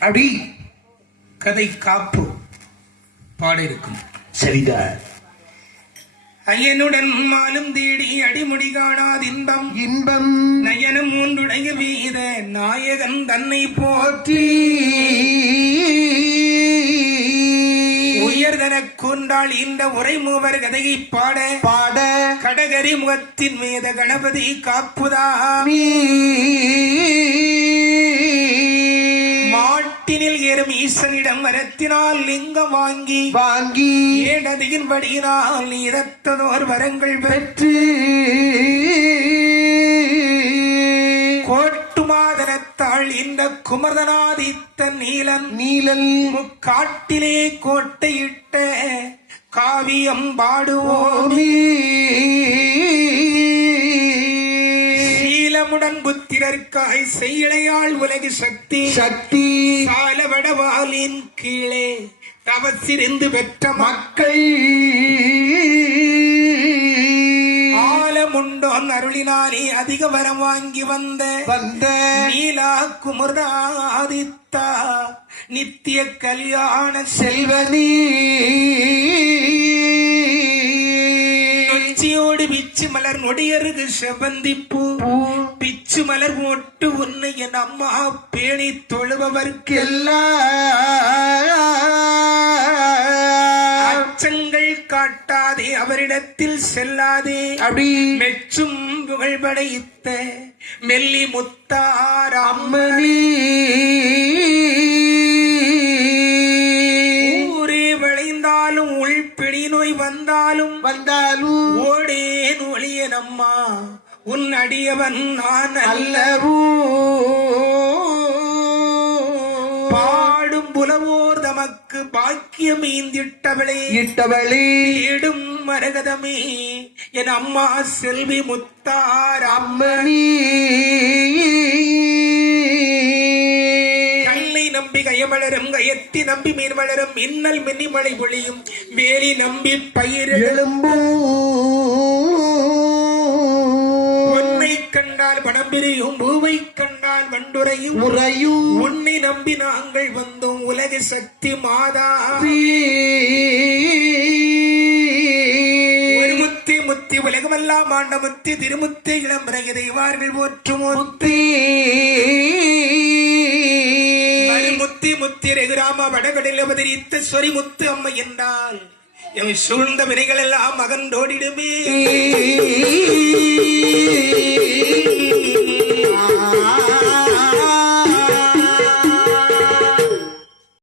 அப்படி கதை காப்பு பாட இருக்கும். சரிதான். ஐயனுடன் மாலும் தேடி அடிமுடி காணாது இன்பம் இன்பம் நயனம் மூன்றுடைய வீர நாயகன் தன்னை போற்றி உயர்தன கூண்டாள் இந்த உரை மூவர் கதையை பாட பாட கடகரி முகத்தின் மீத கணபதி காப்புதா மாட்டினில் ஏறும் ஈசனிடம் வரத்தினால் லிங்கம் வாங்கி வாங்கி ஏடதியின் படியினால் நீரத்ததோர் வரங்கள் பெற்று கோட்டுமாதனத்தாள் இந்த குமரதனாதித்த நீலன் நீலன் முக்காட்டிலே கோட்டையிட்ட காவியம் பாடுவோமே சீலமுடன் புத்திரர்க்காய் செய்யளையாள் உலகு சக்தி சக்தி சாலவடவாலின் கீழே தவசிருந்து பெற்ற மக்கள் ஆலமுண்டோன் அருளினாலே அதிக வரம் வாங்கி வந்த நீலா குமராதித்தா நித்திய கல்யாண செல்வனி நொச்சியோடு பிச்சு மலர் நொடியருக்கு செவந்திப்பூ பிச்சு மலர் போட்டு உன்னை என் அம்மா பேணி தொழுபவர்க்கெல்லாம் அச்சங்கள் காட்டாதே அவரிடத்தில் செல்லாதே அப்படி மெச்சும் புகழ் படைத்த மெல்லி முத்தார் அம்மணி ஊரே விளைந்தாலும் உள்பிடி நோய் வந்தாலும் ஓடேன் ஒளிய நம்மா உன் அடியவன் நான் அல்லவோ பாடும் புலவோர் தமக்கு பாக்கியம் ஈந்திட்டவளே இடும் மரகதமே என் அம்மா செல்வி முத்தார் அம்மணி கல்லை நம்பி கயமலரும் கயத்தி நம்பி மீன் வளரும் மின்னல் மின்னி மழை பொழியும் வேலி நம்பி பயிர் எழும்பும் கண்டால் படம் பிரியும் பூவை கண்டால் வண்டுரையும் உறையும் உன்னை நம்பி நாங்கள் வந்தோம் உலக சக்தி மாதா ஒரு முத்தி முத்தி உலகமெல்லாம் ஆண்ட முத்தி திருமுத்தி இளம்பரை தெய்வார்கள் போற்றும் முத்தி முத்தி முத்தி ரகுராம வடகடல் அவதரித்த சொரி முத்து அம்மை என்றால் எம் சூழ்ந்த வினைகள் எல்லாம் அகன்றோடிடுமே.